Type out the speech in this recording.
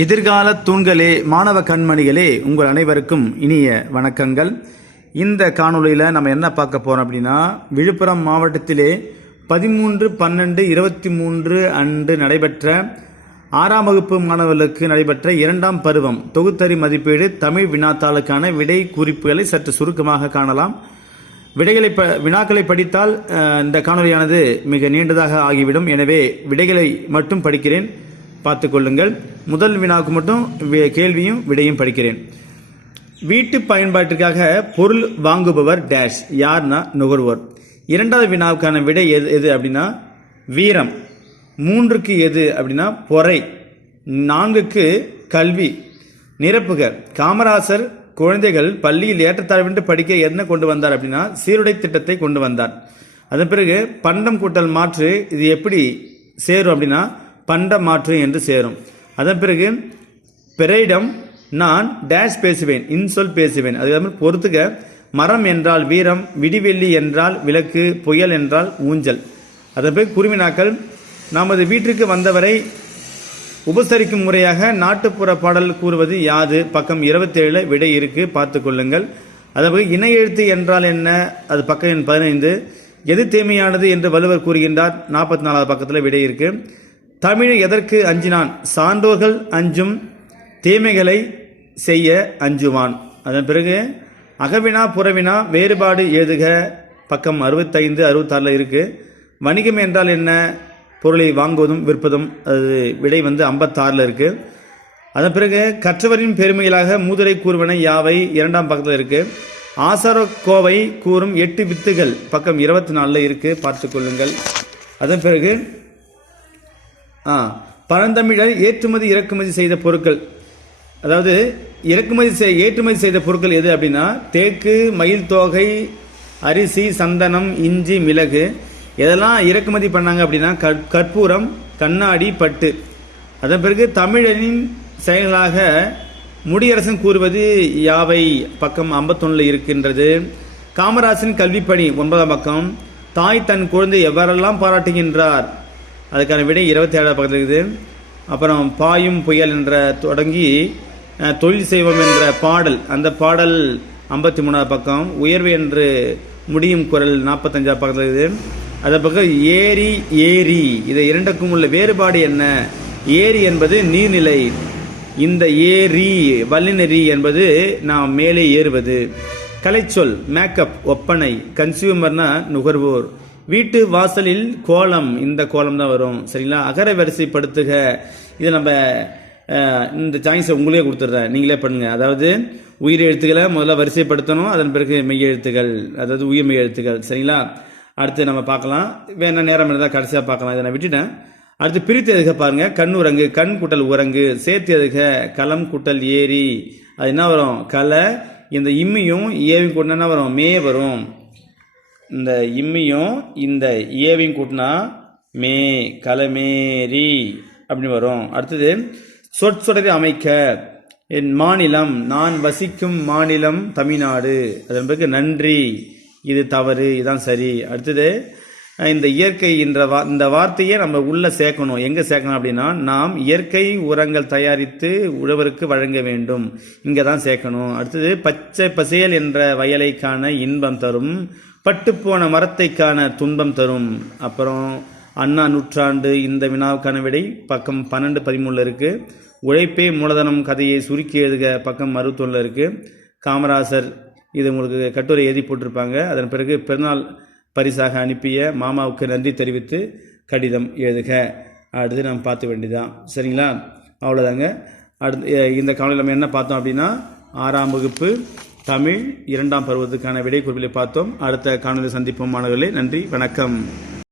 எதிர்கால தூண்களே மாணவ கண்மணிகளே உங்கள் அனைவருக்கும் இனிய வணக்கங்கள். இந்த காணொளியில் நம்ம என்ன பார்க்க போகிறோம் அப்படின்னா விழுப்புரம் மாவட்டத்திலே பதிமூன்று பன்னெண்டு இருபத்தி மூன்று அன்று நடைபெற்ற ஆறாம் வகுப்பு மாணவர்களுக்கு நடைபெற்ற இரண்டாம் பருவம். தொகுத்தறி மதிப்பீடு தமிழ் வினாத்தாளுக்கான விடை குறிப்புகளை சற்று சுருக்கமாக காணலாம். விடைகளை ப வினாக்களை படித்தால் இந்த காணொலியானது மிக நீண்டதாக ஆகிவிடும். எனவே விடைகளை மட்டும் படிக்கிறேன். பார்த்து கொள்ளுங்கள் முதல் வினாவுக்கு மட்டும் கேள்வியும் விடையும் படிக்கிறேன். வீட்டு பயன்பாட்டிற்காக பொருள் வாங்குபவர் டேஷ் யார்னா நுகர்வோர். இரண்டாவது வினாவுக்கான விடை எது எது அப்படின்னா வீரம். மூன்றுக்கு எது அப்படின்னா பொறை. நான்குக்கு கல்வி. நிரப்புக. காமராசர் குழந்தைகள் பள்ளியில் ஏற்றத்தாழ்வின்றி படிக்க என்ன கொண்டு வந்தார் அப்படின்னா சீருடை திட்டத்தை கொண்டு வந்தார். அதன் பிறகு பண்டம் கூட்டல் மாற்று இது எப்படி சேரும் அப்படின்னா பண்ட மாற்று என்று சேரும். அதன் பிறகு பிறையிடம் நான் டேஷ் பேசுவேன் இன்சொல் பேசுவேன். அது பொறுத்துக்க மரம் என்றால் வீரம் விடிவெள்ளி என்றால் விளக்கு புயல் என்றால் ஊஞ்சல். அதன் பிறகு குருவினாக்கள் நமது வீட்டிற்கு வந்தவரை உபசரிக்கும் முறையாக நாட்டுப்புற பாடல் கூறுவது யாது பக்கம் 27 விடை இருக்கு பார்த்து கொள்ளுங்கள். அதாவது இணை எழுத்து என்றால் என்ன அது பக்கம் பதினைந்து. எது தீமையானது என்று வள்ளுவர் கூறுகின்றார். நாற்பத்தி நாலாவது பக்கத்தில் விடை இருக்குது தமிழ் எதற்கு அஞ்சினான்? சான்றோர்கள் அஞ்சும் தீமைகளை செய்ய அஞ்சுவான். அதன் பிறகு அகவினா புறவினா வேறுபாடு எழுதுக. பக்கம் அறுபத்தைந்து அறுபத்தாறில் இருக்குது வணிகம் என்றால் என்ன? பொருளை வாங்குவதும் விற்பதும். அது விடை வந்து ஐம்பத்தாறில் இருக்குது அதன் பிறகு கற்றவரின் பெருமைகளாக மூதுரை கூறுவன யாவை? இரண்டாம் பக்கத்தில் இருக்குது ஆசார கோவை கூறும் எட்டு வித்துகள். பக்கம் இருபத்தி நாலில் இருக்குது பார்த்து கொள்ளுங்கள். அதன் பிறகு ஆ பழந்தமிழர் ஏற்றுமதி இறக்குமதி செய்த பொருட்கள். அதாவது இறக்குமதி செய் ஏற்றுமதி செய்த பொருட்கள் எது அப்படின்னா தேக்கு மயில் தோகை அரிசி சந்தனம் இஞ்சி மிளகு இதெல்லாம் இறக்குமதி பண்ணாங்க அப்படின்னா கற்- கற்பூரம் கண்ணாடி பட்டு. அதன் பிறகு தமிழனின் செயல்களாக முடியரசன் கூறுவது யாவை பக்கம் 51 இருக்கின்றது. காமராசன் கல்விப்பணி ஒன்பதாம் பக்கம். தாய் தன் குழந்தை எவ்வாறெல்லாம் பாராட்டுகின்றார்? அதுக்கான விடை இருபத்தி ஏழாவது பக்கத்தில் இருக்குது. அப்புறம் பாயும் புயல் என்ற தொடங்கி தொழில் செய்வோம் என்ற பாடல் அந்த பாடல் ஐம்பத்தி மூணாவது பக்கம் உயர்வு என்று முடியும் குரல் நாற்பத்தஞ்சாவது பக்கத்தில் இருக்குது. அது பக்கம் ஏரி ஏரி இதை இரண்டுக்கும் உள்ள வேறுபாடு என்ன? ஏரி என்பது நீர்நிலை இந்த ஏரி வல்லினரி என்பது நாம் மேலே ஏறுவது. கலைச்சொல் மேக்கப் ஒப்பனை கன்சியூமர்னா நுகர்வோர். வீட்டு வாசலில் கோலம் இந்த கோலம் தான் வரும். சரிங்களா? அகர வரிசைப்படுத்துக. இது நம்ம இந்த சாய்ஸை உங்களே கொடுத்துட்றேன் நீங்களே பண்ணுங்க. அதாவது உயிர் எழுத்துக்களை முதல்ல வரிசைப்படுத்தணும் அதன் பிறகு மெய் எழுத்துக்கள் அதாவது உயிர் மெய் எழுத்துக்கள். சரிங்களா? அடுத்து நம்ம பார்க்கலாம். வேணா நேரம் இருந்தால் கடைசியாக பார்க்கலாம். இதை நான் விட்டுட்டேன். அடுத்து பிரித்து எதுக பாருங்கள் கண் உரங்கு கண் குட்டல் உரங்கு சேர்த்து எதுக களம் குட்டல் ஏரி. அது என்ன வரும்? கலை. இந்த இம்மியும் ஏவியும் கூட்டினா என்ன வரும்? மே வரும். இந்த இம்மியும் இந்த ஏவையும் கூட்டினா மே கலமேரி அப்படின்னு வரும். அடுத்தது சொற்சொடரை அமைக்க என் மாநிலம் நான் வசிக்கும் மாநிலம் தமிழ்நாடு. அதன் பிறகு நன்றி. இது தவறு இதுதான் சரி. அடுத்தது இந்த இயற்கை என்ற வா இந்த வார்த்தையை நம்ம உள்ளே சேர்க்கணும். எங்கே சேர்க்கணும் அப்படின்னா நாம் இயற்கை உரங்கள் தயாரித்து உழவருக்கு வழங்க வேண்டும். இங்கே தான் சேர்க்கணும். அடுத்தது பச்சை பசேல் என்ற வயலைக்கான இன்பம் தரும். பட்டுப்போன மரத்தைக்கான துன்பம் தரும். அப்புறம் அண்ணா நூற்றாண்டு இந்த வினாவுக்கான விடை பக்கம் பன்னெண்டு பதிமூணுல இருக்குது உழைப்பே மூலதனம் கதையை சுருக்கி எழுதுக பக்கம் அறுபத்தொன்னுல இருக்குது காமராசர் இது உங்களுக்கு கட்டுரை எழுதி போட்டிருப்பாங்க. அதன் பிறகு பிறநாள் பரிசாக அனுப்பிய மாமாவுக்கு நன்றி தெரிவித்து கடிதம் எழுதுக. அடுத்து நம்ம பார்த்து வேண்டியதான் சரிங்களா? அவ்வளோதாங்க அடுத்து இந்த காலையில் நம்ம என்ன பார்த்தோம் அப்படின்னா ஆறாம் வகுப்பு தமிழ் இரண்டாம் பருவத்துக்கான விடை குறிப்பிலை பார்த்தோம். அடுத்த காணொலி சந்திப்போம் மாணவர்களே. நன்றி. வணக்கம்.